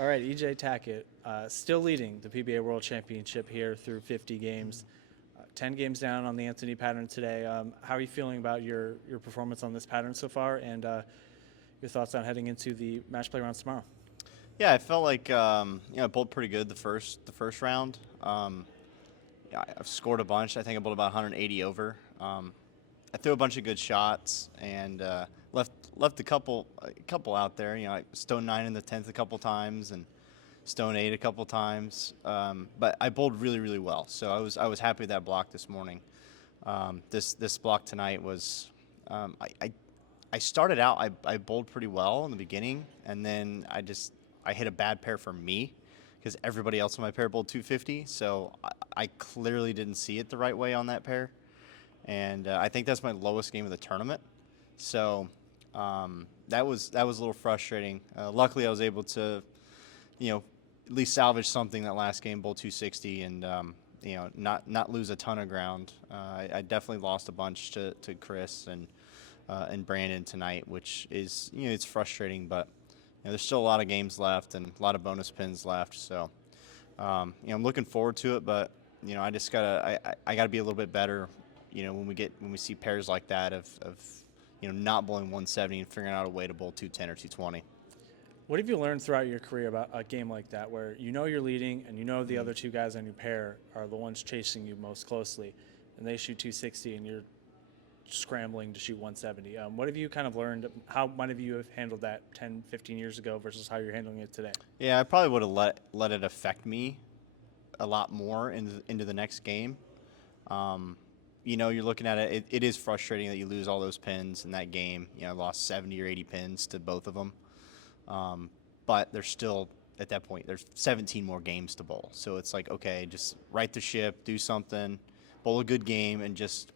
All right, EJ Tackett, still leading the PBA World Championship here through 50 games. 10 games down on the Anthony pattern today. How are you feeling about your performance on this pattern so far, and your thoughts on heading into the match play rounds tomorrow? Yeah, I felt like I bowled pretty good the first round. Yeah, I've scored a bunch. I think I bowled about 180 over. I threw a bunch of good shots and left a couple out there. I stone 9 in the 10th a couple times and stone 8 a couple times. But I bowled really well. So I was happy with that block this morning. This block tonight was I started out I bowled pretty well in the beginning, and then I hit a bad pair for me because everybody else on my pair bowled 250. So I clearly didn't see it the right way on that pair. And I think that's my lowest game of the tournament. So that was a little frustrating. Luckily, I was able to, at least salvage something that last game, bowl 260, and not lose a ton of ground. I definitely lost a bunch to Chris and Brandon tonight, which is it's frustrating, but there's still a lot of games left and a lot of bonus pins left. So I'm looking forward to it, but I just I gotta be a little bit better. When we see pairs like that of not bowling 170 and figuring out a way to bowl 210 or 220. What have you learned throughout your career about a game like that, where you're leading and the other two guys on your pair are the ones chasing you most closely, and they shoot 260 and you're scrambling to shoot 170? What have you kind of learned? How might have you have handled that 10, 15 years ago versus how you're handling it today? Yeah, I probably would have let it affect me a lot more into the next game. You're looking at it, it is frustrating that you lose all those pins in that game. I lost 70 or 80 pins to both of them. But there's still, at that point, there's 17 more games to bowl. So it's like, okay, just right the ship, do something, bowl a good game, and just,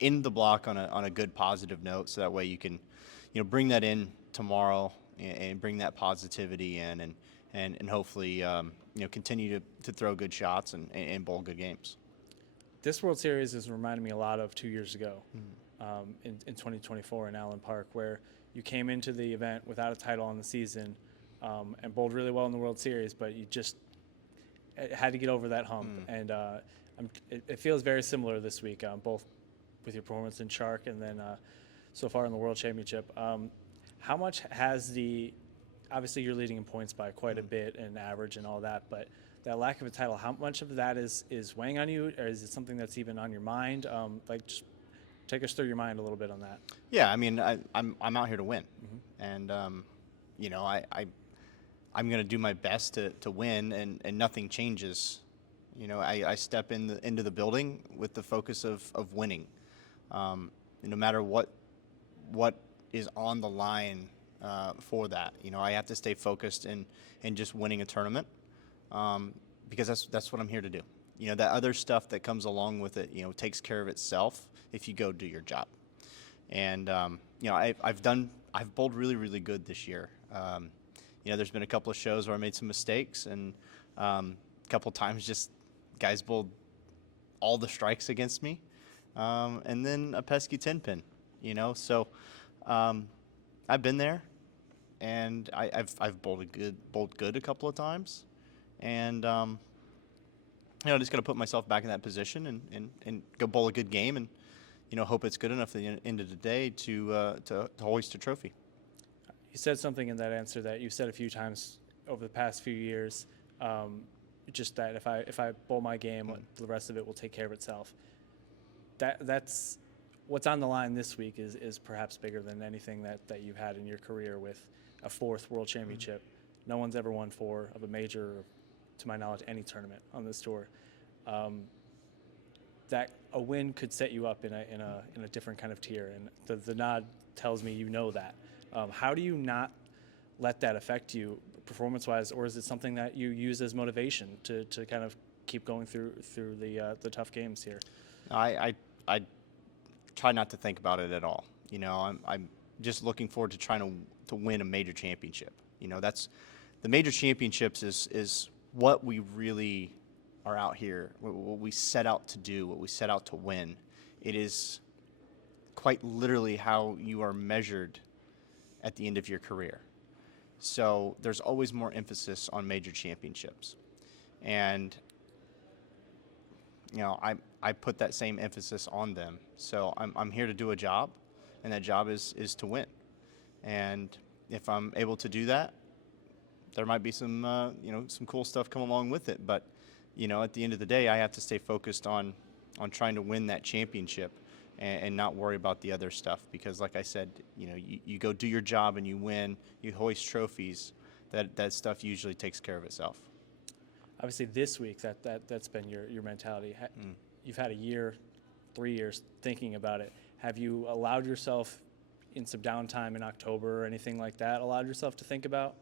end the block on a good positive note. So that way you can, bring that in tomorrow and bring that positivity in and hopefully, continue to throw good shots and bowl good games. This World Series is reminding me a lot of 2 years ago, in 2024 in Allen Park, where you came into the event without a title on the season, and bowled really well in the World Series, but you just had to get over that hump. And it feels very similar this week, both with your performance in Shark and then so far in the World Championship. How much has obviously you're leading in points by quite a bit and average and all that, but that lack of a title, how much of that is weighing on you, or is it something that's even on your mind? Just take us through your mind a little bit on that. Yeah, I mean, I'm out here to win, and I'm going to do my best to win, and nothing changes. I step into the building with the focus of winning, no matter what is on the line for that. I have to stay focused in just winning a tournament. Because that's what I'm here to do. That other stuff that comes along with it, takes care of itself if you go do your job. And I've bowled really good this year. There's been a couple of shows where I made some mistakes, and a couple of times just guys bowled all the strikes against me, and then a pesky 10 pin. So I've been there, and I've bowled good a couple of times. And I just got to put myself back in that position and go bowl a good game, and hope it's good enough at the end of the day to hoist a trophy. You said something in that answer that you've said a few times over the past few years, just that if I bowl my game, the rest of it will take care of itself. That's what's on the line this week is perhaps bigger than anything that you've had in your career, with a 4th World Championship. No one's ever won 4 of a major, to my knowledge, any tournament on this tour. That a win could set you up in a different kind of tier, and the nod tells me that. How do you not let that affect you performance-wise, or is it something that you use as motivation to kind of keep going through the tough games here? I try not to think about it at all. I'm just looking forward to trying to win a major championship. That's the major championships is what we really are out here, what we set out to do, what we set out to win. It is quite literally how you are measured at the end of your career. So there's always more emphasis on major championships. And, I put that same emphasis on them. So I'm here to do a job, and that job is to win. And if I'm able to do that, there might be some cool stuff come along with it. But, at the end of the day, I have to stay focused on trying to win that championship and not worry about the other stuff. Because like I said, you go do your job and you win, you hoist trophies, that stuff usually takes care of itself. Obviously, this week that's been your mentality. You've had a year, 3 years thinking about it. Have you allowed yourself in some downtime in October or anything like that? Allowed yourself to think about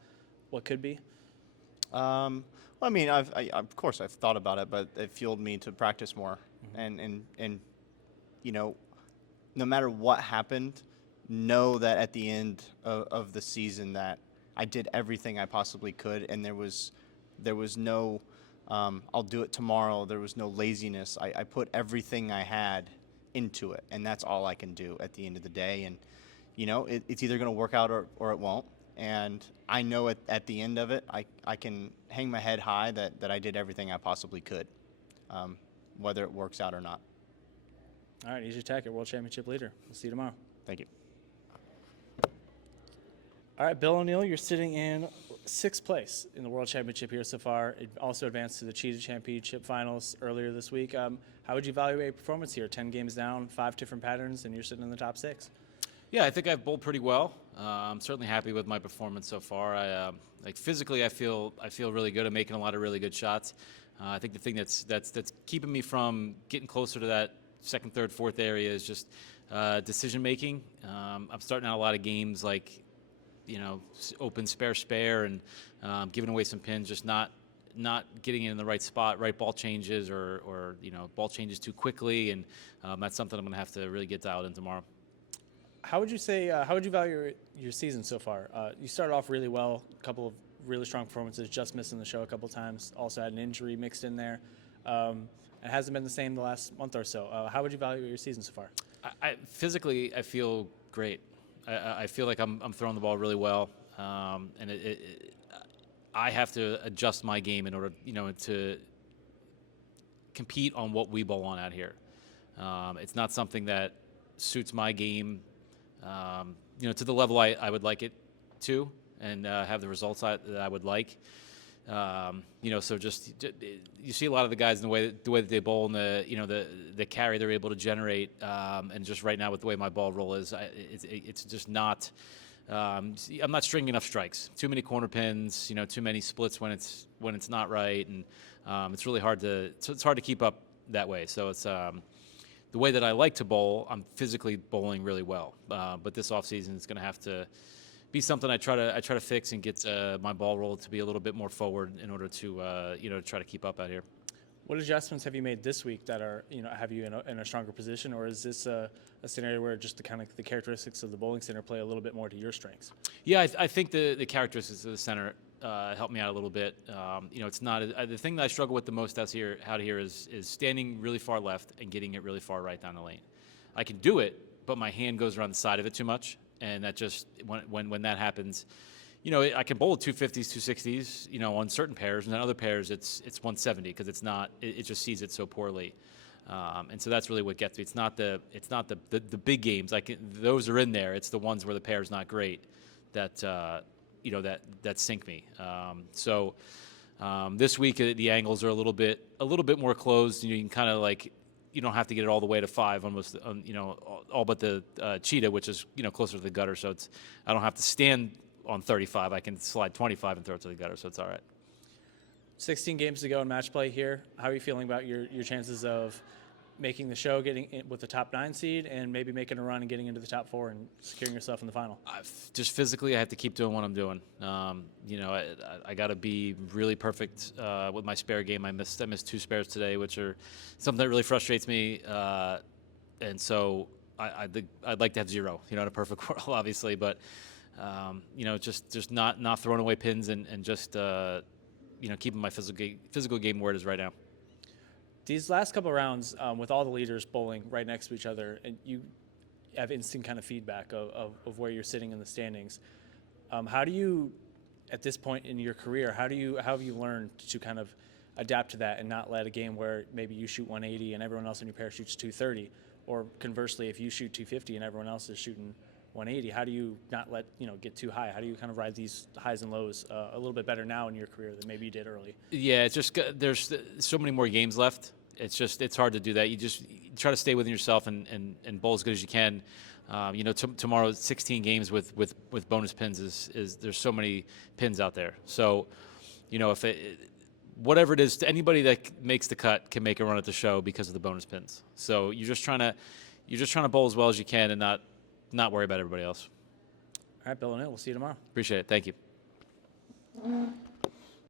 what could be? Well, I mean, of course I've thought about it, but it fueled me to practice more, and no matter what happened, know that at the end of the season that I did everything I possibly could, and there was no I'll do it tomorrow. There was no laziness. I put everything I had into it, and that's all I can do at the end of the day. And it's either going to work out or it won't. And I know at the end of it, I can hang my head high that I did everything I possibly could, whether it works out or not. All right, EJ Tackett, World Championship leader. We'll see you tomorrow. Thank you. All right, Bill O'Neill, you're sitting in 6th place in the World Championship here so far. It also advanced to the Cheetah Championship finals earlier this week. How would you evaluate your performance here? 10 games down, 5 different patterns, and you're sitting in the top 6. Yeah, I think I've bowled pretty well. I'm certainly happy with my performance so far. Physically, I feel really good. I'm making a lot of really good shots. I think the thing that's keeping me from getting closer to that second, third, fourth area is just decision making. I'm starting out a lot of games like, open spare, and giving away some pins, just not getting in the right spot, right ball changes, or ball changes too quickly, and that's something I'm going to have to really get dialed in tomorrow. How would you value your season so far? You started off really well, a couple of really strong performances, just missing the show a couple times. Also had an injury mixed in there. It hasn't been the same the last month or so. How would you value your season so far? Physically, I feel great. I feel like I'm throwing the ball really well, and I have to adjust my game in order, to compete on what we bowl on out here. It's not something that suits my game, to the level I would like it to, and have the results that I would like. So just you see a lot of the guys in the way that they bowl and the carry they're able to generate, and just right now with the way my ball roll is, it's just not. I'm not stringing enough strikes. Too many corner pins. Too many splits when it's not right, and it's really hard to keep up that way. So it's the way that I like to bowl. I'm physically bowling really well, but this off season is going to have to be something I try to fix and get my ball roll to be a little bit more forward in order to try to keep up out here. What adjustments have you made this week that are have you in a stronger position, or is this a scenario where just the characteristics of the bowling center play a little bit more to your strengths? Yeah, I think the characteristics of the center helped me out a little bit. It's not the thing that I struggle with the most out here is standing really far left and getting it really far right down the lane. I can do it, but my hand goes around the side of it too much. And that just when that happens, I can bowl 250s, 260s, on certain pairs, and then other pairs it's 170 because it just sees it so poorly, and so that's really what gets me. It's not the big games. Those are in there. It's the ones where the pair's not great that that sink me. This week the angles are a little bit more closed. You can kind of you don't have to get it all the way to 5, almost, all but the cheetah, which is, closer to the gutter. So I don't have to stand on 35. I can slide 25 and throw it to the gutter, so it's all right. 16 games to go in match play here. How are you feeling about your chances of making the show, getting in with the top 9 seed, and maybe making a run and getting into the top 4 and securing yourself in the final? Just physically, I have to keep doing what I'm doing. I got to be really perfect with my spare game. I missed 2 spares today, which are something that really frustrates me. And so I'd like to have 0, in a perfect world, obviously. But just not throwing away pins and just keeping my physical game where it is right now. These last couple of rounds, with all the leaders bowling right next to each other, and you have instant kind of feedback of where you're sitting in the standings. How do you at this point in your career, how have you learned to kind of adapt to that and not let a game where maybe you shoot 180 and everyone else in your pair shoots 230, or conversely, if you shoot 250 and everyone else is shooting 180, how do you not let get too high? How do you kind of ride these highs and lows a little bit better now in your career than maybe you did early? Yeah, it's just there's so many more games left. It's hard to do that. You just try to stay within yourself and bowl as good as you can. Tomorrow 16 games with bonus pins is there's so many pins out there. So, if whatever it is, to anybody that makes the cut can make a run at the show because of the bonus pins. So you're just trying to bowl as well as you can and not worry about everybody else. All right, Bill O'Neill, we'll see you tomorrow. Appreciate it. Thank you.